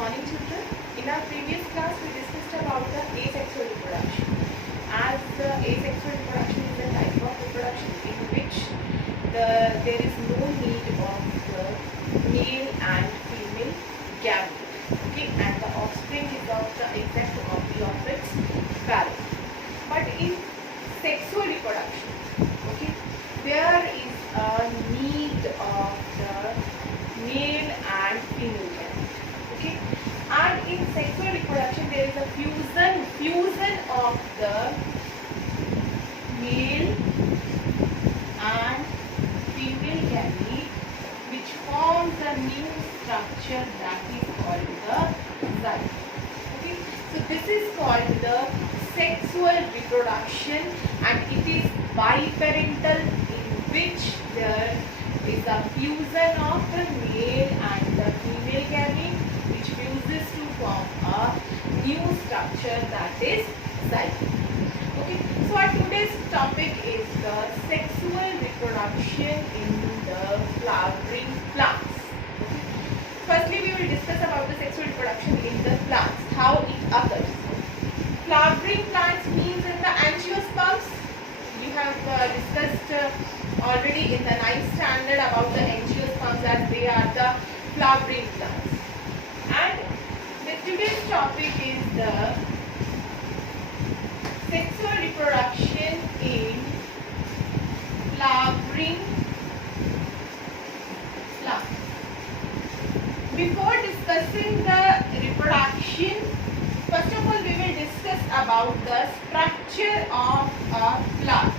morning, children. In our previous class, we discussed about the asexual reproduction. As the asexual reproduction is a type of reproduction in which there is no need of the male and female gamete, okay, and the offspring is of the exact copy of its parent. But in sexual reproduction, okay, there is a need of the male and female gamete, okay, and in sexual reproduction there is a fusion of the male and female gamete which forms a new structure that is called the zygote. Okay, so this is called the sexual reproduction and it is biparental, in which there is a fusion of the male and the female gamete which fuses to form a new structure that is zygote. Okay, so our today's topic is the sexual reproduction in the flowering plants. Okay. Firstly, we will discuss about the sexual reproduction in the plants, how it occurs. Flowering plants means in the angiosperms. You have discussed already in the 9th standard about the angiosperms, as they are the flowering plants. And today's topic is the sexual reproduction in flowering plants. Before discussing the reproduction, first of all we will discuss about the structure of a flower.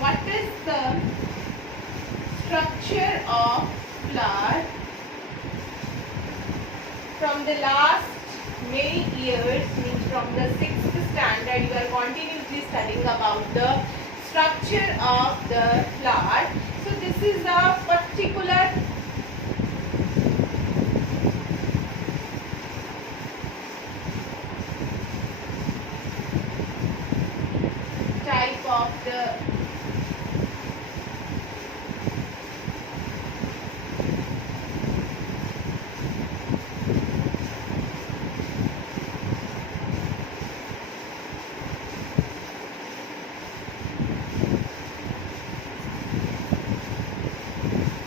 What is the structure of flower? From the last many years, means from the 6th standard, you are continuously studying about the structure of the flower. So this is a particular type of the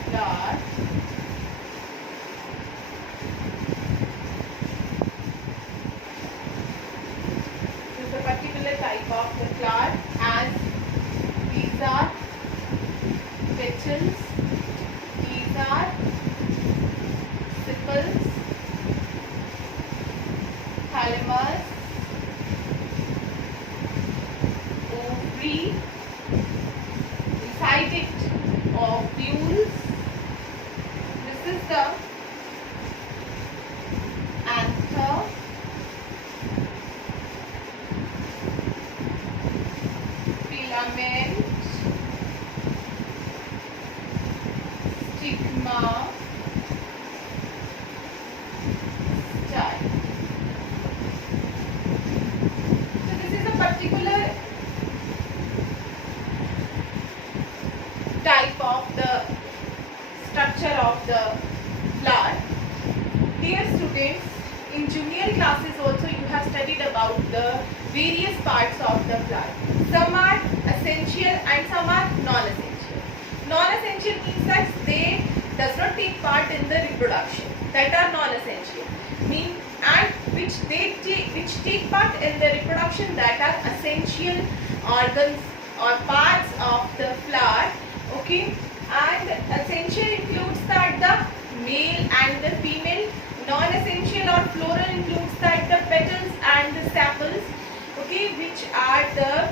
flower. This is a particular type of the flower, as these are petals, these are sepals, thalamus, ovary, inside it ovules. This is the anther, filament, stigma, style. So this is a particular type of the structure of the flower. Dear students, in junior classes also you have studied about the various parts of the flower. Some are essential and some are non-essential. Non-essential means that they does not take part in the reproduction. That are non-essential. And which take part in the reproduction, that are essential organs or parts of the flower. Okay, and essential includes that the male and the female. Non-essential or floral includes that the petals and the sepals, okay, which are the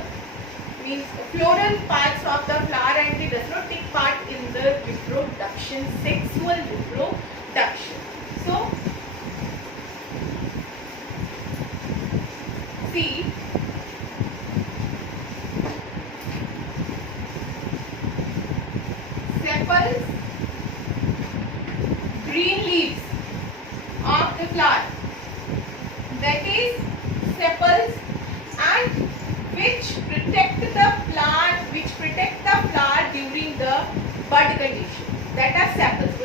floral parts of the flower, and it does not take part in the reproduction, sexual reproduction. So see, sepals, green leaves of the flower, that is sepals, and which protect the plant, which protect the flower during the bud condition, that are sepals.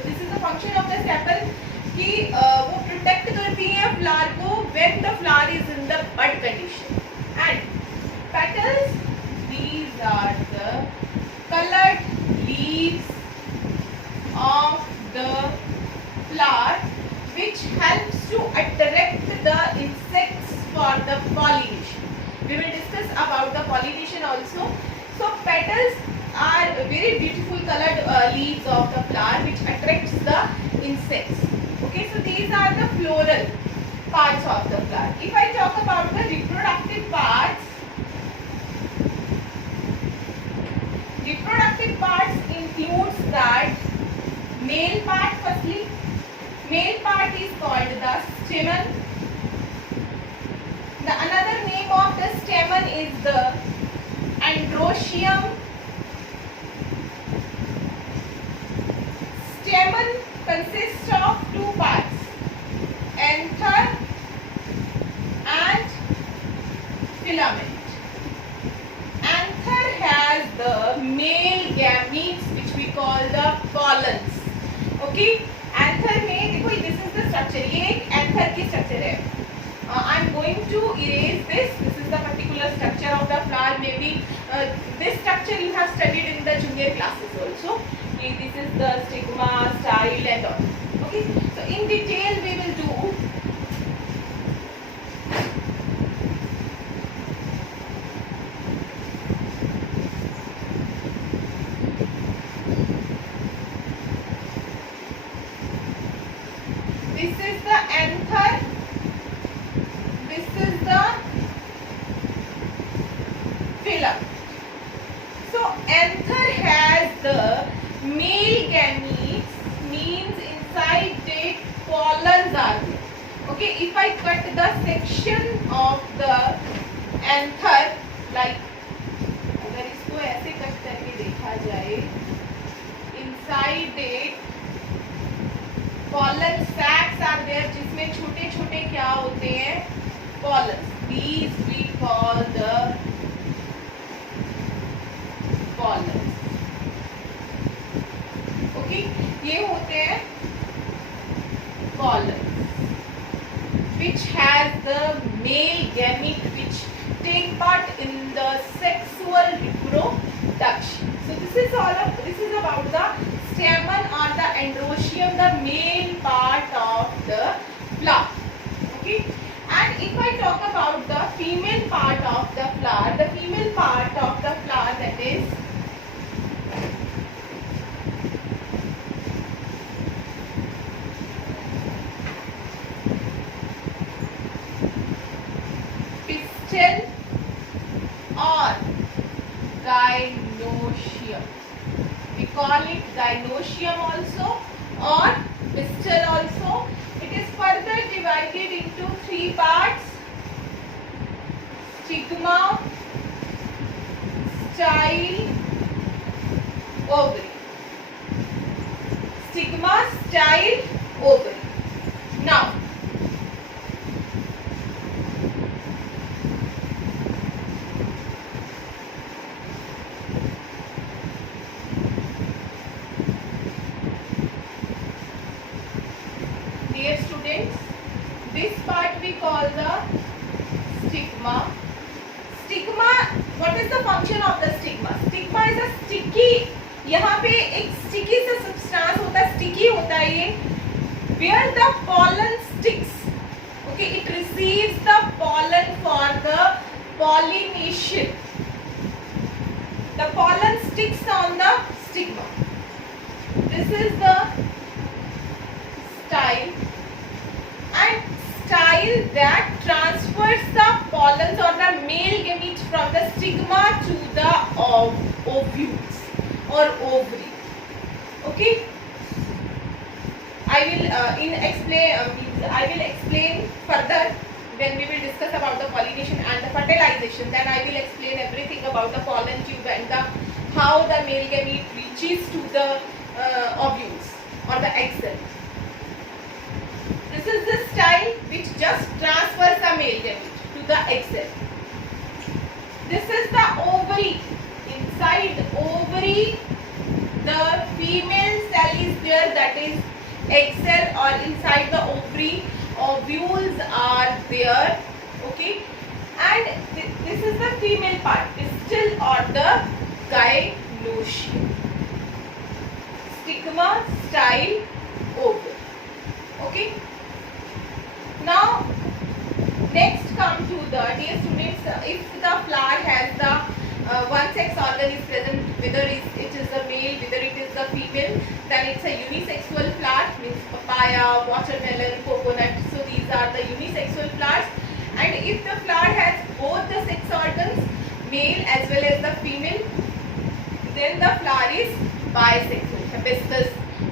leaves of the flower which attracts the insects. Okay, so these are the floral parts of the flower. If I talk about the reproductive parts includes that male part. Firstly, male part is called the stamen. The another name of the stamen is the androecium. Stamen consists of two parts, anther and filament. Anther has the male gametes which we call the pollens. Okay, anther में देखो this is the structure. ये एक anther की structure है. I am going to erase this. This is the particular structure of the flower. Maybe this structure you have studied in the junior classes also. This is the stigma, style and all. Okay, so in detail we will do. This is the anther. This is the filament. So anther has the male gametes, means inside it pollens are there. Okay, if I cut the section of the anther, like अगर इसको ऐसे cut करके देखा जाए, inside it pollen sacs are there, जिसमें छोटे छोटे क्या होते हैं, pollens. These we call the pollens. Okay, ये होते हैं pollens, which has the male gamete which take part in the sexual reproduction. So this is about the stamen or the androecium, the male part of the flower. Okay, and if I talk about the female part of the flower, that is pistil or gynoecium. We call it gynoecium also or pistil also. It is further divided into three parts: stigma, style, ovary. Stigma, style, ovary. Now, dear students, this part we call the stigma. Stigma, what is the function of the stigma? Stigma is a sticky, यहाँ पे एक sticky सा substance होता है, sticky होता है ये, where the pollen sticks. Okay, it receives the pollen for the pollination. The pollen sticks on the stigma. This is the style, and style that transfers the pollens or the male gametes from the stigma to the ovules or ovary. Okay, I will explain further when we will discuss about the pollination and the fertilization. Then I will explain everything about the pollen tube and how the male gamete reaches to the ovules or the egg cell. This is the style which just transfers the male gamete to the egg cell. This is the ovary. Inside ovary, the female cell is there, that is egg cell, or inside the ovary, ovules are there. Okay, and this is the female part, pistil or the gynoecium. Stigma, style, ovary. Okay. Now, next come to the, dear students, if the flower has the one sex organ is present, whether it is the male, whether it is the female, then it's a unisexual flower, means papaya, watermelon, coconut. So these are the unisexual flowers. And if the flower has both the sex organs, male as well as the female, then the flower is bisexual. Hibiscus,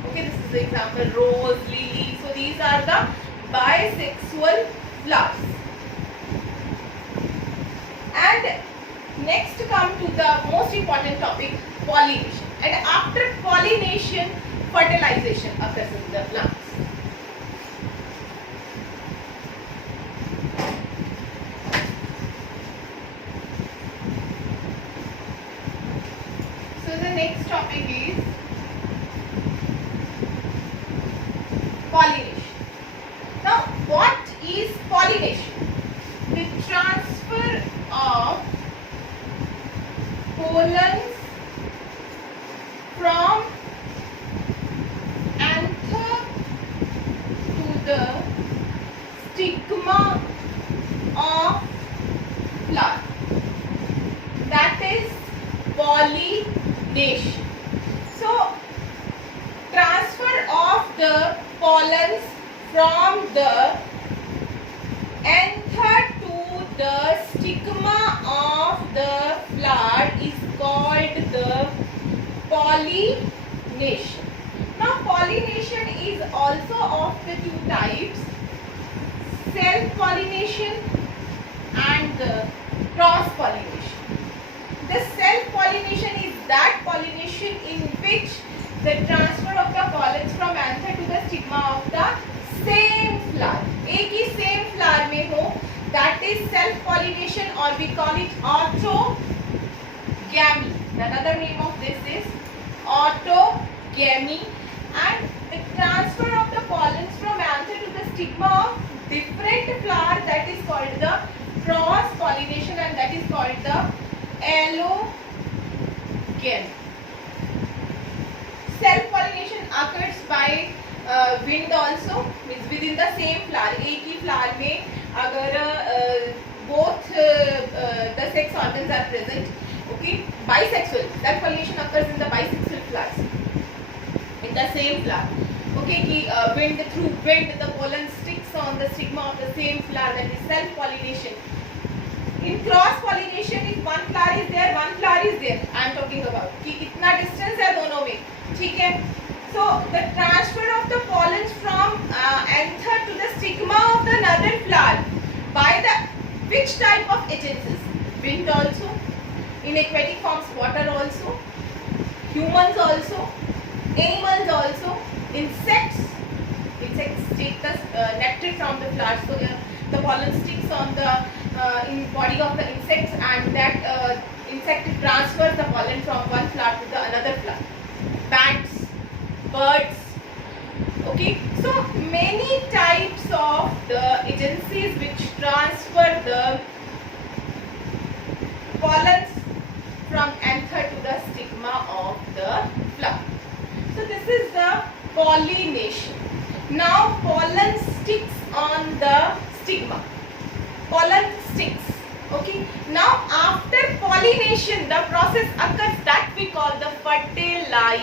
okay, this is the example, rose, lily. So these are the bisexual flowers. And next come to the most important topic, pollination. And after pollination, fertilization occurs in the plants. So the next topic is pollination. Now, what is pollination? The transfer of pollens from anther to the stigma of flower. That is pollination. So, transfer of the pollens from the anther to the stigma of the flower is called the pollination. Now, pollination is also of the two types, self-pollination and the cross-pollination. The self-pollination is that pollination in which the transfer of the pollens from anther to the stigma of the same flower, एक ही same flower में हो, that is self-pollination, or we call it autogamy. Another name of this is autogamy. And the transfer of the pollens from anther to the stigma of different flower, that is called the cross-pollination, and that is called the allogamy. Self-pollination occurs by wind also, means within the same flower, एक ही flower में अगर both the sex organs are present, okay, bisexual, that pollination occurs in the bisexual flowers, in the same flower, okay, कि wind, through wind the pollen sticks on the stigma of the same flower, that is self-pollination. In cross-pollination, if one flower is there, one flower is there, I am talking about कि कितना distance है दोनों में, ठीक है. So the transfer of the pollens from anther to the stigma of the another flower by the which type of agencies? Wind also, in aquatic forms water also, humans also, animals also, insects. Insects take the nectar from the flowers, so the pollen sticks on the in body of the insects, and that insect transfers the pollen from one flower to the another flower. Bats, birds, okay. So many types of the agencies which transfer the pollens from anther to the stigma of the flower. So this is the pollination. Now pollen sticks on the stigma. Pollen sticks. Okay. Now after pollination, the process occurs that we call the fertilization.